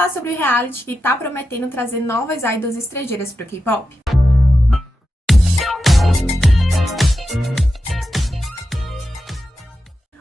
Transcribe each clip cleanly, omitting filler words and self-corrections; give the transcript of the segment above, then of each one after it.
falar sobre o reality que tá prometendo trazer novas idols estrangeiras pro K-pop.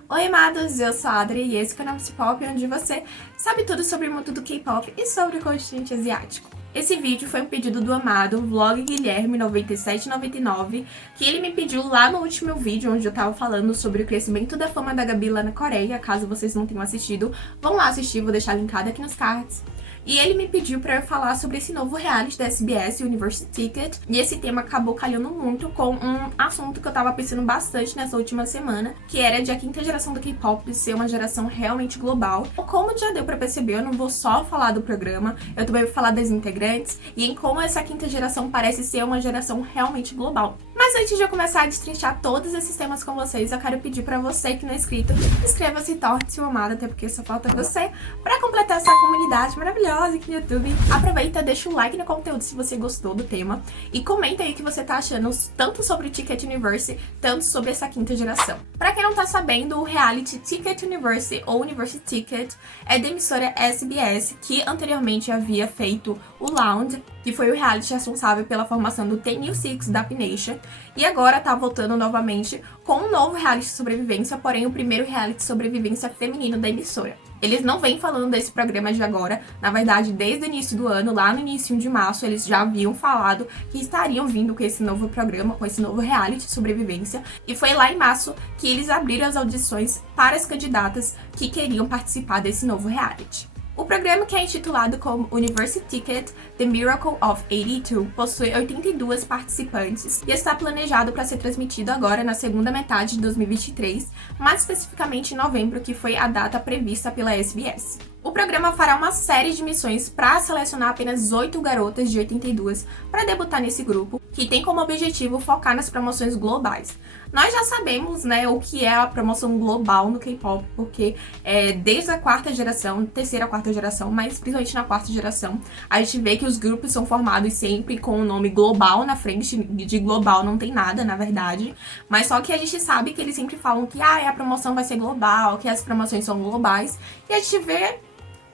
Oi, amados! Eu sou a Adri e esse é o canal Pop, onde você sabe tudo sobre o mundo do K-pop e sobre o continente asiático. Esse vídeo foi um pedido do amado Vlog Guilherme 9799, que ele me pediu lá no último vídeo, onde eu tava falando sobre o crescimento da fama da Gabi lá na Coreia. Caso vocês não tenham assistido, vão lá assistir, vou deixar linkado aqui nos cards. E ele me pediu pra eu falar sobre esse novo reality da SBS, University Ticket, e esse tema acabou calhando muito com um assunto que eu tava pensando bastante nessa última semana, que era de a quinta geração do K-pop ser uma geração realmente global. Como já deu pra perceber, eu não vou só falar do programa, eu também vou falar das integrantes e em como essa quinta geração parece ser uma geração realmente global. Mas antes de eu começar a destrinchar todos esses temas com vocês, eu quero pedir pra você que não é inscrito, inscreva-se e torne-se um amado, até porque só falta você pra completar essa comunidade maravilhosa aqui no YouTube. Aproveita, deixa um like no conteúdo se você gostou do tema e comenta aí o que você tá achando tanto sobre o Ticket University, tanto sobre essa quinta geração. Pra quem não tá sabendo, o reality Ticket University ou University Ticket é da emissora SBS, que anteriormente havia feito o Lounge, que foi o reality responsável pela formação do T-New6 da P-Nation, e agora tá voltando novamente com um novo reality de sobrevivência, porém o primeiro reality de sobrevivência feminino da emissora. Eles não vêm falando desse programa de agora, na verdade, desde o início do ano, lá no início de março, eles já haviam falado que estariam vindo com esse novo programa, com esse novo reality de sobrevivência, e foi lá em março que eles abriram as audições para as candidatas que queriam participar desse novo reality. O programa, que é intitulado como University Ticket The Miracle of 82, possui 82 participantes e está planejado para ser transmitido agora na segunda metade de 2023, mais especificamente em novembro, que foi a data prevista pela SBS. O programa fará uma série de missões para selecionar apenas 8 garotas de 82 para debutar nesse grupo, que tem como objetivo focar nas promoções globais. Nós já sabemos, né, o que é a promoção global no K-pop, porque desde a quarta geração, terceira, quarta geração, mas principalmente na quarta geração, a gente vê que os grupos são formados sempre com o nome global na frente. De global não tem nada, na verdade, mas só que a gente sabe que eles sempre falam que a promoção vai ser global, que as promoções são globais, e a gente vê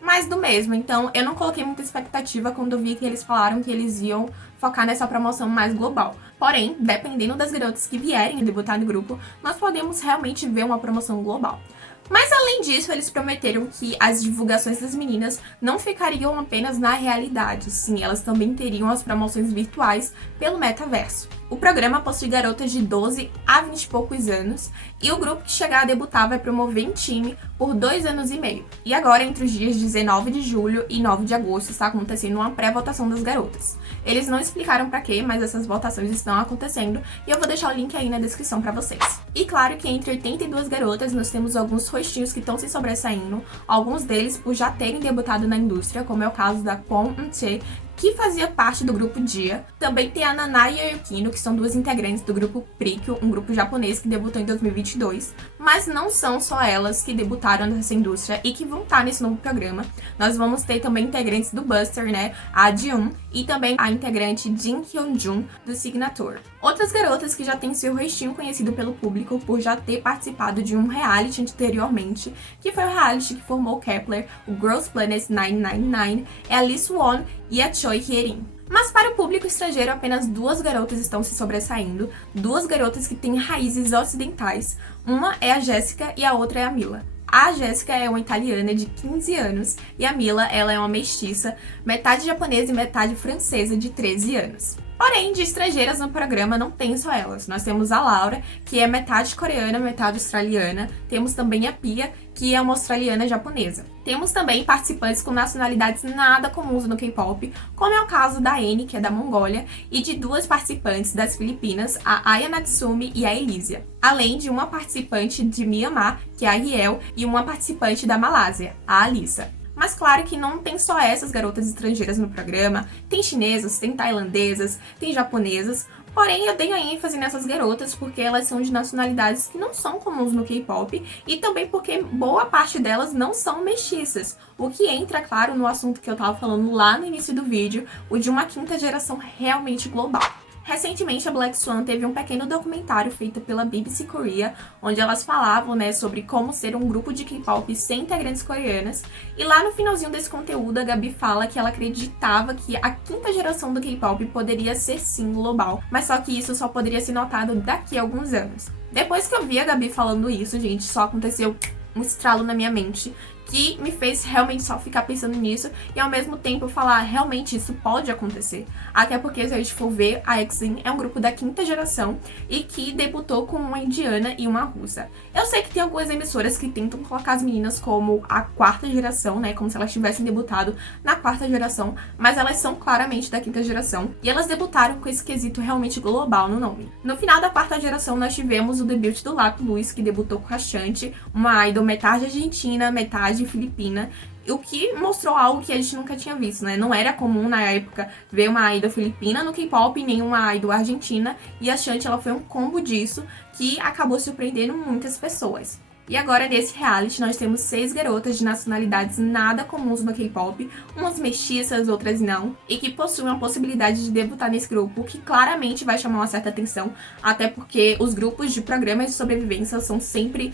mais do mesmo. Então eu não coloquei muita expectativa quando eu vi que eles falaram que eles iam focar nessa promoção mais global. Porém, dependendo das garotas que vierem a debutar no grupo, nós podemos realmente ver uma promoção global. Mas além disso, eles prometeram que as divulgações das meninas não ficariam apenas na realidade, sim, elas também teriam as promoções virtuais pelo metaverso. O programa possui garotas de 12 a 20 e poucos anos, e o grupo que chegar a debutar vai promover em time por 2 anos e meio. E agora, entre os dias 19 de julho e 9 de agosto, está acontecendo uma pré-votação das garotas. Eles não explicaram pra quê, mas essas votações estão acontecendo, e eu vou deixar o link aí na descrição pra vocês. E claro que entre 82 garotas, nós temos alguns rostinhos que estão se sobressaindo, alguns deles por já terem debutado na indústria, como é o caso da Kwon Eun-chae, que fazia parte do grupo Dia. Também tem a Nana e a Yukino, que são duas integrantes do grupo Prikyo, um grupo japonês que debutou em 2022. Mas não são só elas que debutaram nessa indústria e que vão estar nesse novo programa. Nós vamos ter também integrantes do Buster, né, a Jiun, e também a integrante Jin Hyun-jun, do Signature. Outras garotas que já têm seu rostinho conhecido pelo público por já ter participado de um reality anteriormente, que foi o reality que formou o Kepler, o Girls Planet 999, é a Lee Swon e a Choi Hye-rin. Mas para o público estrangeiro, apenas 2 garotas estão se sobressaindo, 2 garotas que têm raízes ocidentais. Uma é a Jéssica e a outra é a Mila. A Jéssica é uma italiana de 15 anos e a Mila, ela é uma mestiça, metade japonesa e metade francesa, de 13 anos. Porém, de estrangeiras no programa não tem só elas. Nós temos a Laura, que é metade coreana, metade australiana. Temos também a Pia, que é uma australiana japonesa. Temos também participantes com nacionalidades nada comuns no K-pop, como é o caso da N, que é da Mongólia, e de 2 participantes das Filipinas, a Aya Natsumi e a Elísia. Além de uma participante de Myanmar, que é a Riel, e uma participante da Malásia, a Alissa. Mas claro que não tem só essas garotas estrangeiras no programa, tem chinesas, tem tailandesas, tem japonesas, porém eu dei a ênfase nessas garotas porque elas são de nacionalidades que não são comuns no K-pop e também porque boa parte delas não são mestiças, o que entra, claro, no assunto que eu tava falando lá no início do vídeo, o de uma quinta geração realmente global. Recentemente, a Black Swan teve um pequeno documentário feito pela BBC Korea, onde elas falavam, né, sobre como ser um grupo de K-pop sem integrantes coreanas. E lá no finalzinho desse conteúdo, a Gabi fala que ela acreditava que a quinta geração do K-pop poderia ser sim global, mas só que isso só poderia ser notado daqui a alguns anos. Depois que eu vi a Gabi falando isso, gente, só aconteceu um estralo na minha mente, que me fez realmente só ficar pensando nisso e ao mesmo tempo falar, realmente isso pode acontecer. Até porque se a gente for ver, a EXIN é um grupo da quinta geração e que debutou com uma indiana e uma russa. Eu sei que tem algumas emissoras que tentam colocar as meninas como a quarta geração, né, como se elas tivessem debutado na quarta geração, mas elas são claramente da quinta geração e elas debutaram com esse quesito realmente global no nome. No final da quarta geração nós tivemos o debut do Lato Luiz, que debutou com a Shanti, uma idol metade argentina, metade filipina, o que mostrou algo que a gente nunca tinha visto, né? Não era comum na época ver uma idol filipina no K-pop, nem uma idol argentina, e a Shanti, ela foi um combo disso que acabou surpreendendo muitas pessoas. E agora, nesse reality, nós temos 6 garotas de nacionalidades nada comuns no K-pop, umas mestiças, outras não, e que possuem a possibilidade de debutar nesse grupo, que claramente vai chamar uma certa atenção, até porque os grupos de programas de sobrevivência são sempre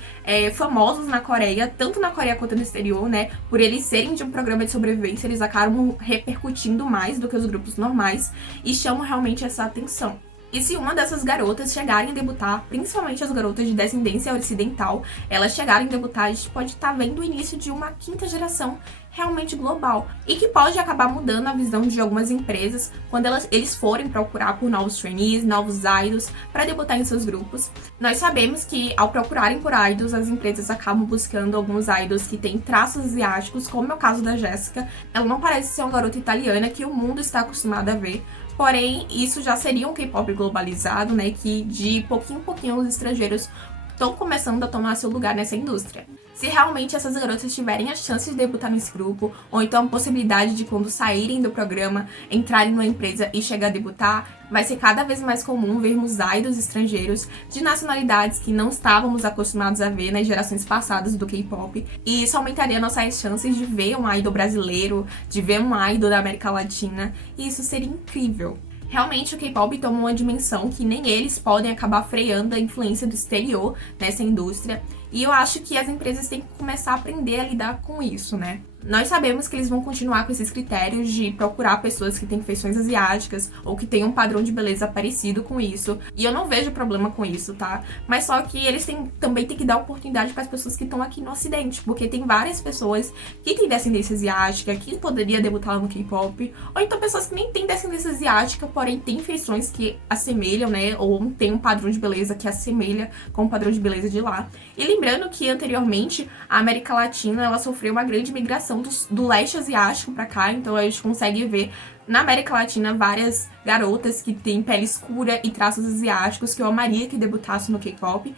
famosos na Coreia, tanto na Coreia quanto no exterior, né? Por eles serem de um programa de sobrevivência, eles acabam repercutindo mais do que os grupos normais e chamam realmente essa atenção. E se uma dessas garotas chegarem a debutar, principalmente as garotas de descendência ocidental, elas chegarem a debutar, a gente pode estar vendo o início de uma quinta geração realmente global. E que pode acabar mudando a visão de algumas empresas quando eles forem procurar por novos trainees, novos idols, para debutar em seus grupos. Nós sabemos que ao procurarem por idols, as empresas acabam buscando alguns idols que têm traços asiáticos, como é o caso da Jéssica. Ela não parece ser uma garota italiana que o mundo está acostumado a ver. Porém, isso já seria um K-pop globalizado, né, que de pouquinho em pouquinho os estrangeiros estão começando a tomar seu lugar nessa indústria. Se realmente essas garotas tiverem a chance de debutar nesse grupo, ou então a possibilidade de quando saírem do programa, entrarem numa empresa e chegar a debutar, vai ser cada vez mais comum vermos idols estrangeiros de nacionalidades que não estávamos acostumados a ver nas gerações passadas do K-pop, e isso aumentaria nossas chances de ver um idol brasileiro, de ver um idol da América Latina, e isso seria incrível. Realmente o K-pop toma uma dimensão que nem eles podem acabar freando a influência do exterior nessa indústria. E eu acho que as empresas têm que começar a aprender a lidar com isso, né? Nós sabemos que eles vão continuar com esses critérios de procurar pessoas que têm feições asiáticas ou que têm um padrão de beleza parecido com isso. E eu não vejo problema com isso, tá? Mas só que eles também têm que dar oportunidade para as pessoas que estão aqui no Ocidente, porque tem várias pessoas que têm descendência asiática, que poderia debutar no K-pop, ou então pessoas que nem têm descendência asiática, porém têm feições que assemelham, né? Ou tem um padrão de beleza que assemelha com o padrão de beleza de lá. E lembrando que anteriormente a América Latina ela sofreu uma grande migração do leste asiático para cá, então a gente consegue ver na América Latina várias garotas que têm pele escura e traços asiáticos que eu amaria que debutasse no K-pop.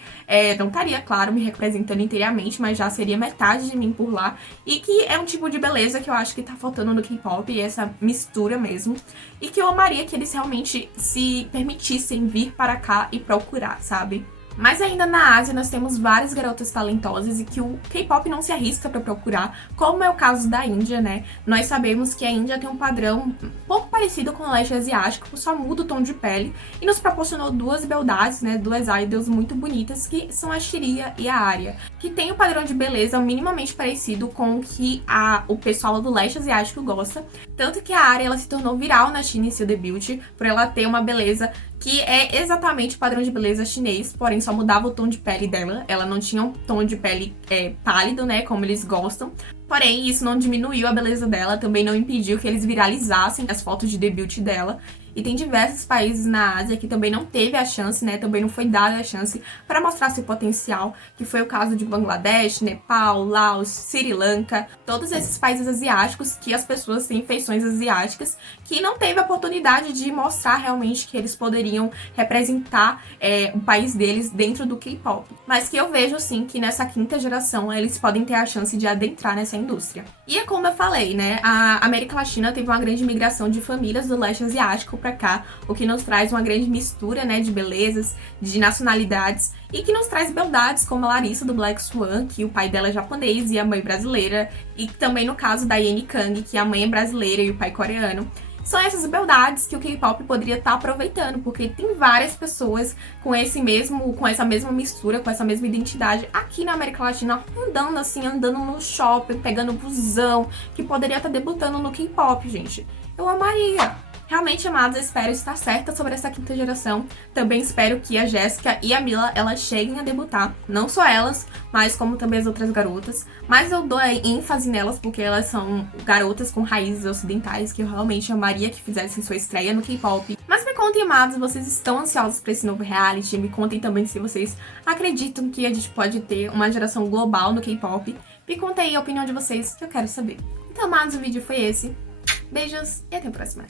Não estaria, claro, me representando inteiramente, mas já seria metade de mim por lá. E que é um tipo de beleza que eu acho que tá faltando no K-pop, essa mistura mesmo. E que eu amaria que eles realmente se permitissem vir para cá e procurar, sabe? Mas ainda na Ásia nós temos várias garotas talentosas e que o K-pop não se arrisca para procurar, como é o caso da Índia, né? Nós sabemos que a Índia tem um padrão um pouco parecido com o leste asiático, só muda o tom de pele, e nos proporcionou duas beldades, né? Duas idols muito bonitas, que são a Shria e a Arya, que tem um padrão de beleza minimamente parecido com o que o pessoal do leste asiático gosta. Tanto que a Arya ela se tornou viral na China em seu debut, por ela ter uma beleza que é exatamente o padrão de beleza chinês, porém só mudava o tom de pele dela. Ela não tinha um tom de pele pálido, né, como eles gostam. Porém, isso não diminuiu a beleza dela, também não impediu que eles viralizassem as fotos de debut dela. E tem diversos países na Ásia que também não teve a chance, né? Também não foi dada a chance para mostrar seu potencial, que foi o caso de Bangladesh, Nepal, Laos, Sri Lanka, todos esses países asiáticos que as pessoas têm feições asiáticas, que não teve a oportunidade de mostrar realmente que eles poderiam representar o país deles dentro do K-pop. Mas que eu vejo, sim, que nessa quinta geração eles podem ter a chance de adentrar nessa indústria. E é como eu falei, né? A América Latina teve uma grande migração de famílias do leste asiático para cá, o que nos traz uma grande mistura, né, de belezas, de nacionalidades, e que nos traz beldades como a Larissa do Black Swan, que o pai dela é japonês e a mãe brasileira, e também no caso da Yenny Kang, que a mãe é brasileira e o pai coreano. São essas beldades que o K-pop poderia estar aproveitando, porque tem várias pessoas com essa mesma mistura, com essa mesma identidade aqui na América Latina, andando assim, andando no shopping, pegando busão, que poderia estar debutando no K-pop, gente. Eu amaria. Realmente, amados, eu espero estar certa sobre essa quinta geração. Também espero que a Jéssica e a Mila, elas cheguem a debutar. Não só elas, mas como também as outras garotas. Mas eu dou ênfase nelas porque elas são garotas com raízes ocidentais que eu realmente amaria que fizessem sua estreia no K-pop. Mas me contem, amados, vocês estão ansiosos para esse novo reality? Me contem também se vocês acreditam que a gente pode ter uma geração global no K-pop. Me contem aí a opinião de vocês que eu quero saber. Então, amados, o vídeo foi esse. Beijos e até a próxima.